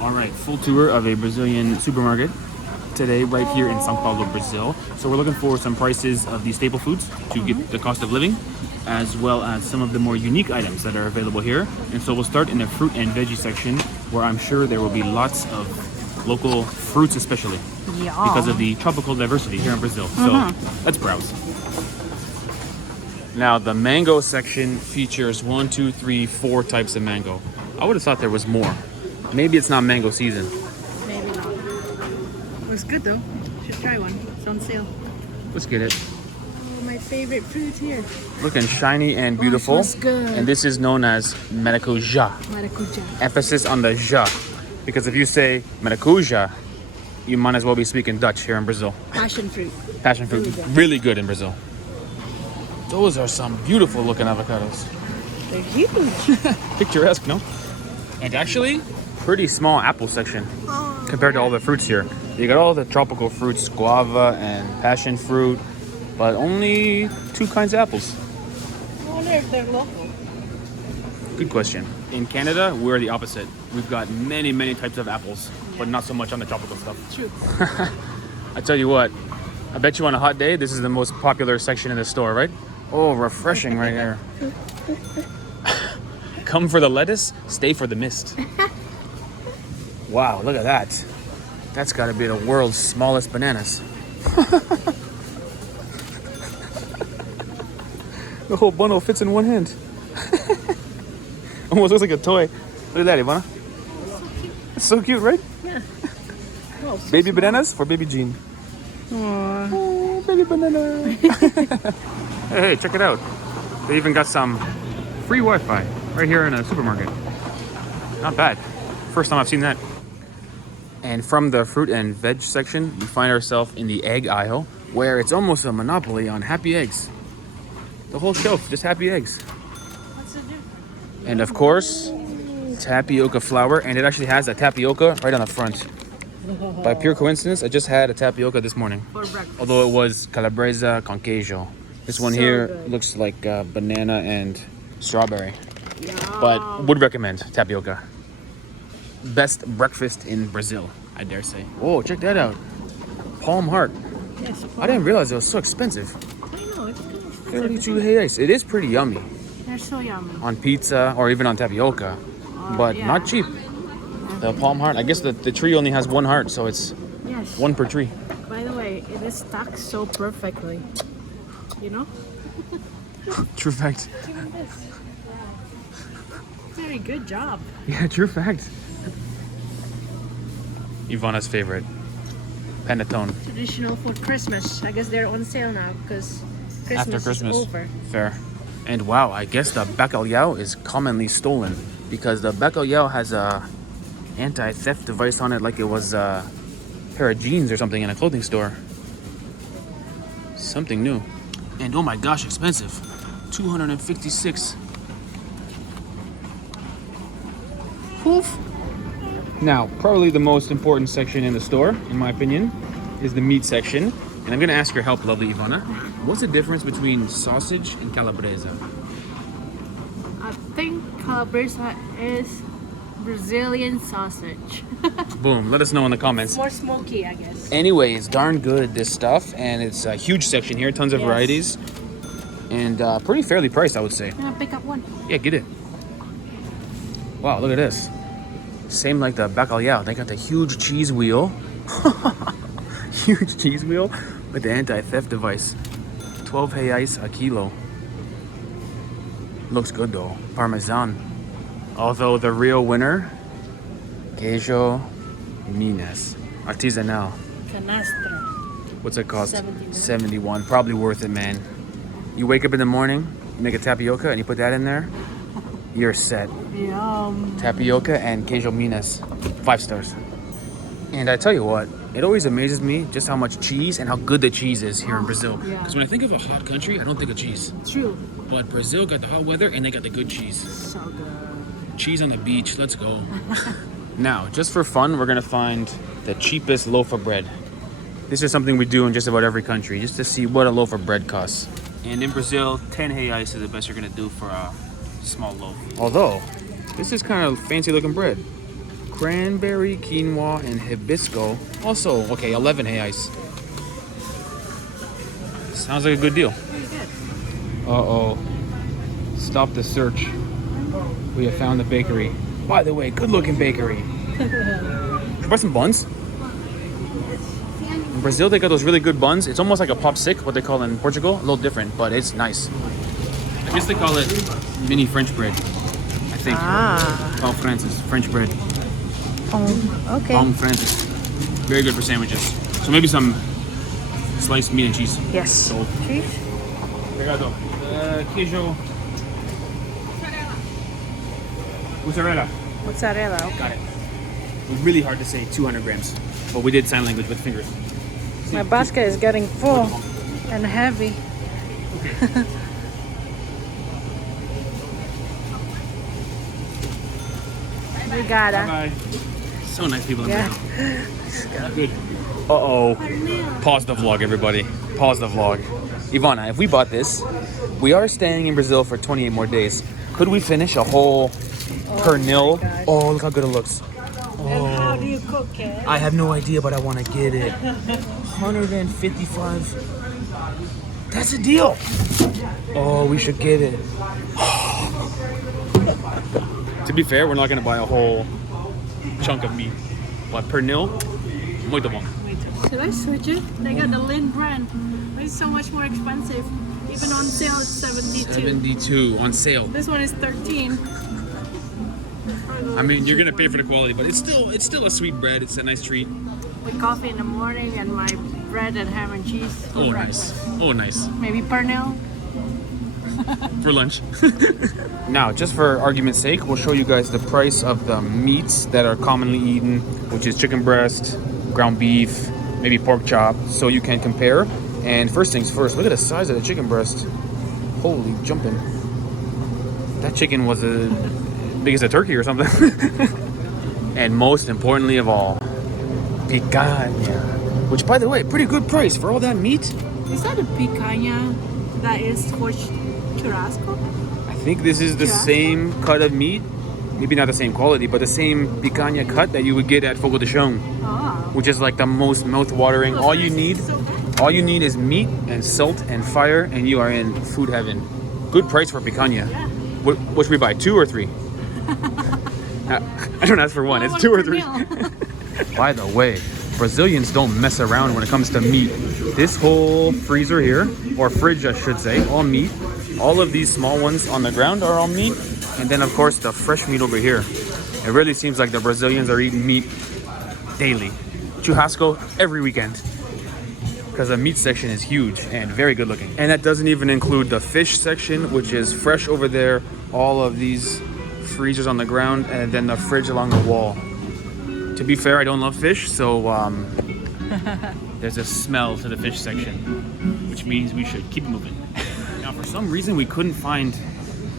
All right, full tour of a Brazilian supermarket today right here in Sao Paulo, Brazil. So we're looking for some prices of the staple foods to get the cost of living, as well as some of the more unique items that are available here. And so we'll start in the fruit and veggie section, where I'm sure there will be lots of local fruits, especially because of the tropical diversity here in Brazil. So let's browse. Now the mango section features 1, 2, 3, 4 types of mango. I would have thought there was more. Maybe it's not mango season. Maybe not. Looks good though. Should try one. It's on sale. Let's get it. Oh, my favorite fruit here. Looking shiny and beautiful. Smells good. And this is known as maracuJA. MaracuJA. Emphasis on the ja. Because if you say maracuJA, you might as well be speaking Dutch here in Brazil. Passion fruit. Passion fruit. Really good in Brazil. Those are some beautiful looking avocados. They're huge. Picturesque, no? And actually, pretty small apple section compared to all the fruits here. You got all the tropical fruits, guava and passion fruit, but only 2 kinds of apples. I wonder if they're local. Good question. In Canada, we're the opposite. We've got many, many types of apples, but not so much on the tropical stuff. True. I tell you what, I bet you on a hot day, this is the most popular section in the store, right? Oh, refreshing right here. Come for the lettuce, stay for the mist. Wow, look at that. That's got to be the world's smallest bananas. The whole bundle fits in one hand. Almost looks like a toy. Look at that, Ivana. It's so cute, right? Yeah. Oh, so baby small. bananas for baby Jean. Aww. Oh, baby banana. Hey, check it out. They even got some free Wi-Fi right here in a supermarket. Not bad. First time I've seen that. And from the fruit and veg section, we find ourselves in the egg aisle, where it's almost a monopoly on happy eggs. The whole shelf, just happy eggs. What's the difference? And of course, tapioca flour, and it actually has a tapioca right on the front. By pure coincidence, I just had a tapioca this morning. For breakfast. Although it was Calabresa con queijo. This one So here good. looks like banana and strawberry. Yum. But would recommend tapioca. Best breakfast in Brazil, I dare say. Oh, check that out. Palm heart. Yes, I didn't realize it was so expensive. I know, it's good. 32 reais. It is pretty yummy They're so yummy. on pizza or even on tapioca, but yeah. not cheap. The palm heart, I guess the tree only has 1 heart, so it's Yes. 1 per tree. By the way, it is stuck so perfectly. You know? True fact. Even this. Very good job. Yeah, true fact. Ivana's favorite. Panettone. Traditional for Christmas. I guess they're on sale now because Christmas, After Christmas. is over. Fair. And wow, I guess the Bacalhau is commonly stolen because the Bacalhau has a anti-theft device on it like it was a pair of jeans or something in a clothing store. Something new. And oh my gosh, expensive. 256. Oof. Now, probably the most important section in the store, in my opinion, is the meat section. And I'm gonna ask your help, lovely Ivana. What's the difference between sausage and Calabresa? I think Calabresa is Brazilian sausage. Boom, let us know in the comments. More smoky, I guess. Anyway, it's darn good, this stuff. And it's a huge section here, tons of Yes. varieties. And pretty fairly priced, I would say. I'm gonna pick up one. Yeah, get it. Wow, look at this. Same like the Bacalhau. They got the huge cheese wheel. Huge cheese wheel with the anti-theft device. 12 reais a kilo. Looks good though. Parmesan. Although the real winner, queijo Minas. Artisanal. Canastra. What's it cost? 71. 71. Probably worth it, man. You wake up in the morning, you make a tapioca, and you put that in there, you're set. Yum. Tapioca and queijo Minas. 5 stars. And I tell you what, it always amazes me just how much cheese and how good the cheese is here in Brazil. Yeah. Because when I think of a hot country, I don't think of cheese. True. But Brazil got the hot weather and they got the good cheese. So good. Cheese on the beach, let's go. Now, just for fun, we're gonna find the cheapest loaf of bread. This is something we do in just about every country, just to see what a loaf of bread costs. And in Brazil, 10 reais is the best you're gonna do for a small loaf. Although, this is kind of fancy looking bread. cranberry, quinoa, and hibisco. Also, okay, 11 reais. Sounds like a good deal. Pretty good. Uh-oh. Stop the search. We have found the bakery. By the way, good looking bakery. Should we buy some buns? In Brazil, they got those really good buns. It's almost like a popsicle, what they call in Portugal. A little different, but it's nice. I guess they call it mini French bread, I think. Ah. Oh, Francis, French bread. Okay. Francis. Very good for sandwiches. So maybe some sliced meat and cheese. Yes. So, Cheese? Obrigado. Queijo. Mozzarella. Mozzarella. Okay. Got it. It was really hard to say 200 grams, but we did sign language with fingers. My basket is getting full and heavy. We got it. Bye. So nice people in Yeah. Brazil. Good. Uh-oh. Pause the vlog, everybody. Pause the vlog. Ivana, if we bought this, we are staying in Brazil for 28 more days. Could we finish a whole pernil? gosh. Oh, look how good it looks. And how do you cook it? I have no idea, but I want to get it. 155. That's a deal. Oh, we should get it. To be fair, we're not going to buy a whole chunk of meat. But pernil, muito bom. Should I switch it? They got the Lin brand. It's so much more expensive. Even on sale, it's 72. 72 on sale. This one is 13. I mean, you're gonna pay for the quality, but it's still a sweet bread. It's a nice treat. With coffee in the morning and my bread and ham and cheese. for Oh, breakfast. nice. Oh, nice. Maybe pernil. For lunch. Now, just for argument's sake, we'll show you guys the price of the meats that are commonly eaten, which is chicken breast, ground beef, maybe pork chop, so you can compare. And first things first, look at the size of the chicken breast. Holy jumping. That chicken was as big as a turkey or something. And most importantly of all, picanha. Which, by the way, pretty good price for all that meat. Is that a picanha that is for churrasco? I think this is the same cut of meat. Maybe not the same quality, but the same picanha cut that you would get at FOGO DE CHAO, Oh. which is like the most mouth-watering. All you need So good. All you need is meat and salt and fire, and you are in food heaven. Good price for picanha. Yeah. What should we buy? 2 or 3? I don't ask for one. It's 2 or 3. By the way, Brazilians don't mess around when it comes to meat. This whole freezer here, or fridge I should say, all meat. All of these small ones on the ground are all meat. And then of course the fresh meat over here. It really seems like the Brazilians are eating meat daily. Churrasco every weekend. Because the meat section is huge and very good looking. And that doesn't even include the fish section, which is fresh over there. All of these freezers on the ground, and then the fridge along the wall. To be fair, I don't love fish, so there's a smell to the fish section, which means we should keep moving. Now, for some reason, we couldn't find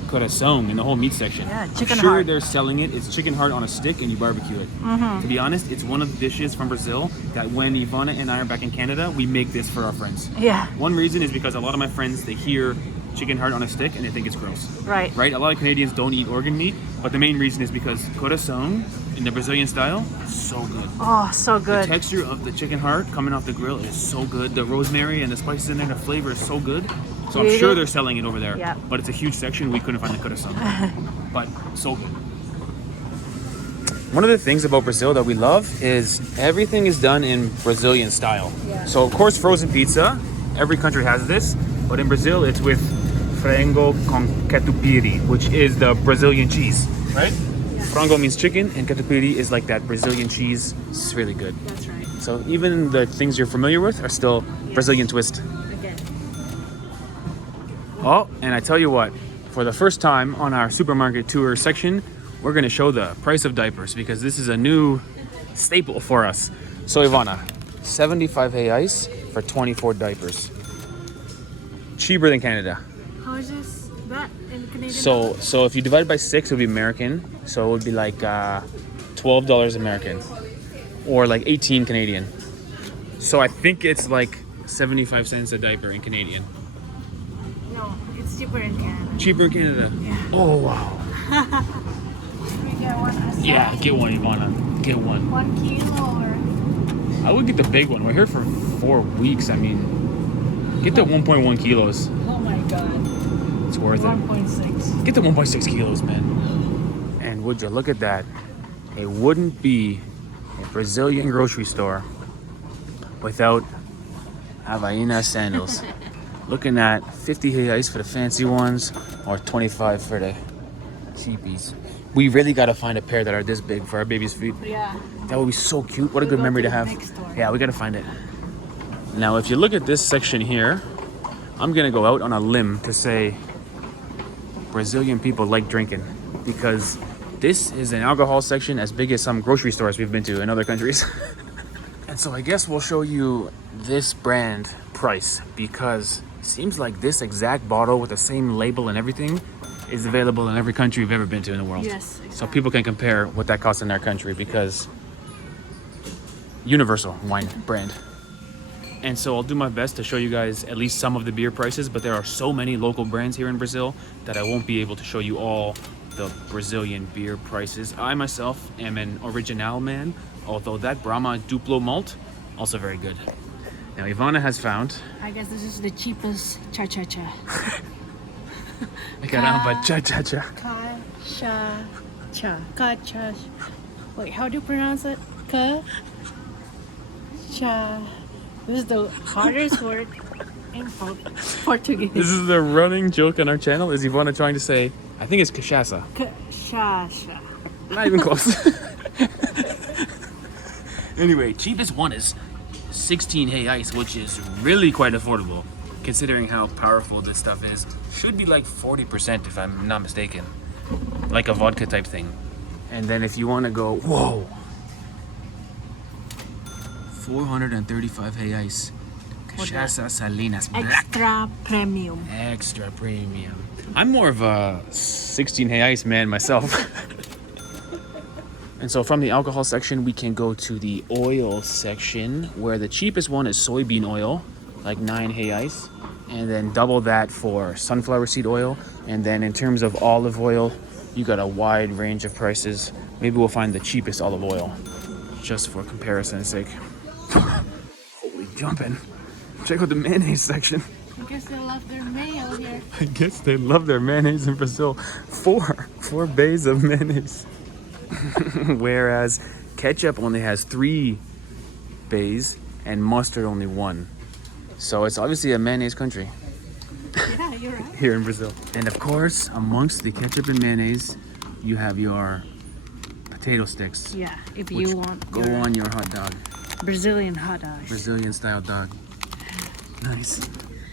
coração in the whole meat section. Yeah, chicken I'm sure heart. they're selling it. It's chicken heart on a stick and you barbecue it. To be honest, it's one of the dishes from Brazil that when Ivana and I are back in Canada, we make this for our friends. Yeah. One reason is because a lot of my friends, they hear chicken heart on a stick and they think it's gross. Right. Right? A lot of Canadians don't eat organ meat, but the main reason is because coração in the Brazilian style, so good. Oh, so The good. texture of the chicken heart coming off the grill is so good. The rosemary and the spices in there, the flavor is so good. So I'm Really sure good? they're selling it over there. Yeah. But it's a huge section. We couldn't find the coração. But so good. One of the things about Brazil that we love is everything is done in Brazilian style. Yeah. So of course frozen pizza, every country has this, but in Brazil it's with frango com catupiry, which is the Brazilian cheese, right? Frango means chicken, and catupiry is like that Brazilian cheese. It's really good. That's right. So even the things you're familiar with are still Brazilian twist. Again. Oh, and I tell you what, for the first time on our supermarket tour section, we're going to show the price of diapers because this is a new staple for us. So Ivana, 75 reais for 24 diapers. Cheaper than Canada. How is this? That in Canadian? So if you divide by 6, it would be American. So it would be like $12 American or like 18 Canadian. So I think it's like 75 cents a diaper in Canadian. No, it's cheaper in Canada. Cheaper in Canada? Yeah. Oh, wow. We get one as Yeah, get one, Ivana. get one. 1 kilo or... I would get the big one. We're here for 4 weeks. I mean, get the 1.1 kilos. Oh my god. It's worth it. 1.6. Get the 1.6 kilos, man. And would you look at that? It wouldn't be a Brazilian grocery store without Havaianas sandals. Looking at 50 reais for the fancy ones or 25 for the cheapies. We really gotta find a pair that are this big for our baby's feet. Yeah. That would be so cute. What a good go memory to to the have. next store. Yeah, we gotta find it. Now, if you look at this section here, I'm gonna go out on a limb to say Brazilian people like drinking, because this is an alcohol section as big as some grocery stores we've been to in other countries. And so I guess we'll show you this brand price, because it seems like this exact bottle with the same label and everything is available in every country we've ever been to in the world. Yes, exactly. So people can compare what that costs in their country, because universal wine brand. And so I'll do my best to show you guys at least some of the beer prices, but there are so many local brands here in Brazil that I won't be able to show you all the Brazilian beer prices. I myself am an original man, although that Brahma Duplo malt, also very good. Now Ivana has found... I guess this is the cheapest cachaca. Caramba, cha-cha-cha. Cachaca. Wait, how do you pronounce it? Cha. This is the hardest word in Portuguese. This is the running joke on our channel. Is Ivana trying to say, I think it's cachaça. Cachaca. Not even close. Anyway, cheapest one is 16 reais, which is really quite affordable, considering how powerful this stuff is. Should be like 40% if I'm not mistaken. Like a vodka type thing. And then if you want to go, whoa, 435 reais. Cachaça Salinas Black. Extra premium. Extra premium. I'm more of a 16 reais man myself. And so from the alcohol section, we can go to the oil section, where the cheapest one is soybean oil, like 9 reais. And then double that for sunflower seed oil. And then in terms of olive oil, you got a wide range of prices. Maybe we'll find the cheapest olive oil, just for comparison's sake. Holy jumping. Check out the mayonnaise section. I guess they love their mayo here. I guess they love their mayonnaise in Brazil. Four bays of mayonnaise. Whereas ketchup only has 3 bays and mustard only 1. So it's obviously a mayonnaise country. Yeah, you're right. Here in Brazil. And of course, amongst the ketchup and mayonnaise, you have your potato sticks. Yeah, if which you want go on your hot dog. Brazilian hot dogs. Brazilian style dog. Nice.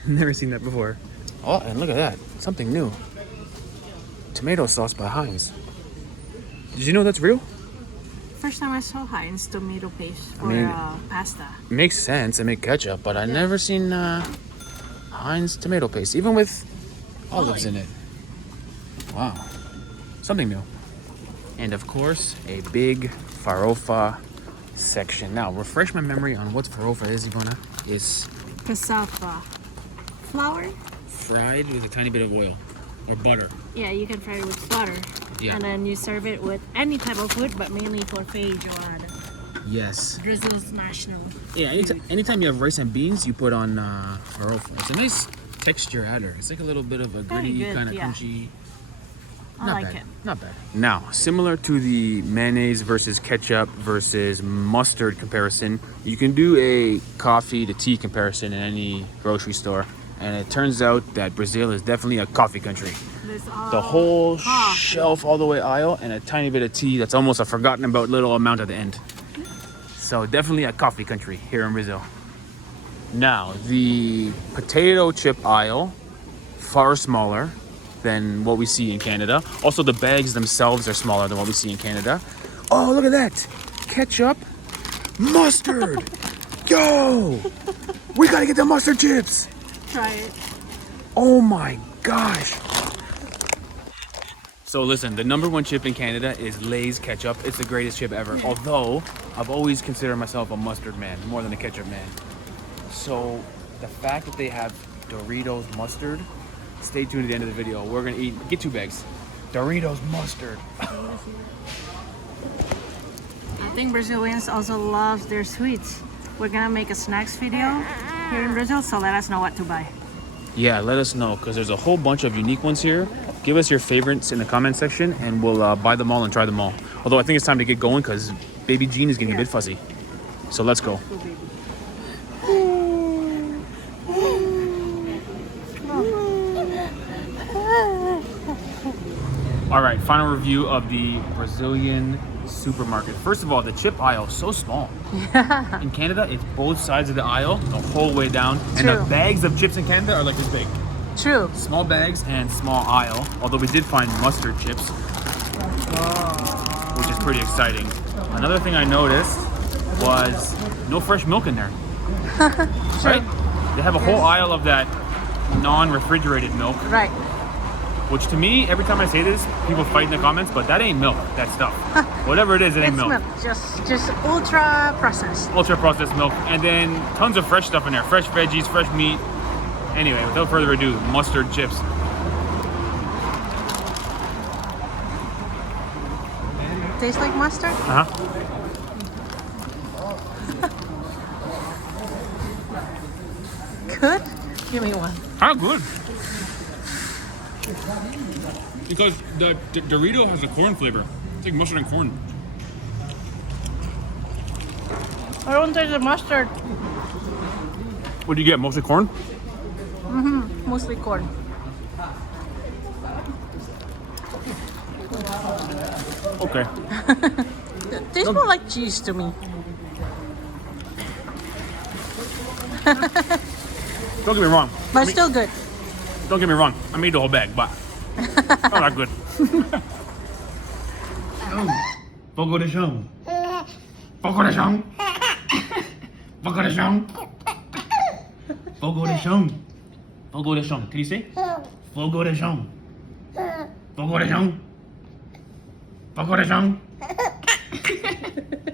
Never seen that before. Oh, and look at that. Something new. Tomato sauce by Heinz. Did you know that's real? First time I saw Heinz tomato paste for pasta. Makes sense. I make ketchup, but I never seen Heinz tomato paste, even with olives in it. Wow. Something new. And of course, a big Farofa section. Now, refresh my memory on what Farofa is, Ivana. It's Cassava flour. fried with a tiny bit of oil or butter. Yeah, you can fry it with butter. Yeah. And then you serve it with any type of food, but mainly for feijoada. Yes. Brazil's national. Yeah, anytime you have rice and beans, you put on Farofa. It's a nice texture adder. It's like a little bit of a gritty, good, kind of yeah. crunchy. I like it. Not bad. Now, similar to the mayonnaise versus ketchup versus mustard comparison, you can do a coffee to tea comparison in any grocery store. And it turns out that Brazil is definitely a coffee country. The whole shelf all the way aisle, and a tiny bit of tea that's almost a forgotten about little amount at the end. So definitely a coffee country here in Brazil. Now, the potato chip aisle, far smaller than what we see in Canada. Also, the bags themselves are smaller than what we see in Canada. Oh, look at that. Ketchup, mustard. Yo, we gotta get the mustard chips. Try it. Oh my gosh. So listen, the #1 chip in Canada is Lay's ketchup. It's the greatest chip ever. Although, I've always considered myself a mustard man, more than a ketchup man. So, the fact that they have Doritos mustard, stay tuned to the end of the video. We're gonna get 2 bags. Doritos mustard. think Brazilians also love their sweets. We're gonna make a snacks video here in Brazil, so let us know what to buy. Yeah, let us know because there's a whole bunch of unique ones here. Give us your favorites in the comment section and we'll buy them all and try them all. Although I think it's time to get going because baby Jean is getting a bit fuzzy. So let's go. All right, final review of the Brazilian supermarket. First of all, the chip aisle is so small. Yeah. In Canada, it's both sides of the aisle, the whole way down. And True. the bags of chips in Canada are like this big. True. Small bags and small aisle, although we did find mustard chips, which is pretty exciting. Another thing I noticed was no fresh milk in there. Right? They have a whole aisle of that non-refrigerated milk. Right. Which to me, every time I say this, people fight in the comments, but that ain't milk, that stuff. Whatever it is, it ain't It's milk. milk. Just ultra processed. Ultra processed milk. And then tons of fresh stuff in there. Fresh veggies, fresh meat. Anyway, without further ado, mustard chips. Tastes like mustard? Uh-huh. Good? Give me one. How good. Because the Dorito has a corn flavor. It's like mustard and corn. I don't taste the mustard. What do you get? Mostly corn? Mostly corn. Okay. Tastes more like cheese to me. Don't get me wrong. But still good. Don't get me wrong. I made the whole bag, but not that good. Fogo de chão. Fogo de chão. Fogo de chão. Fogo de chão. Fogo de chão. Can you say? Fogo de chão. Fogo de chão. Fogo de chão.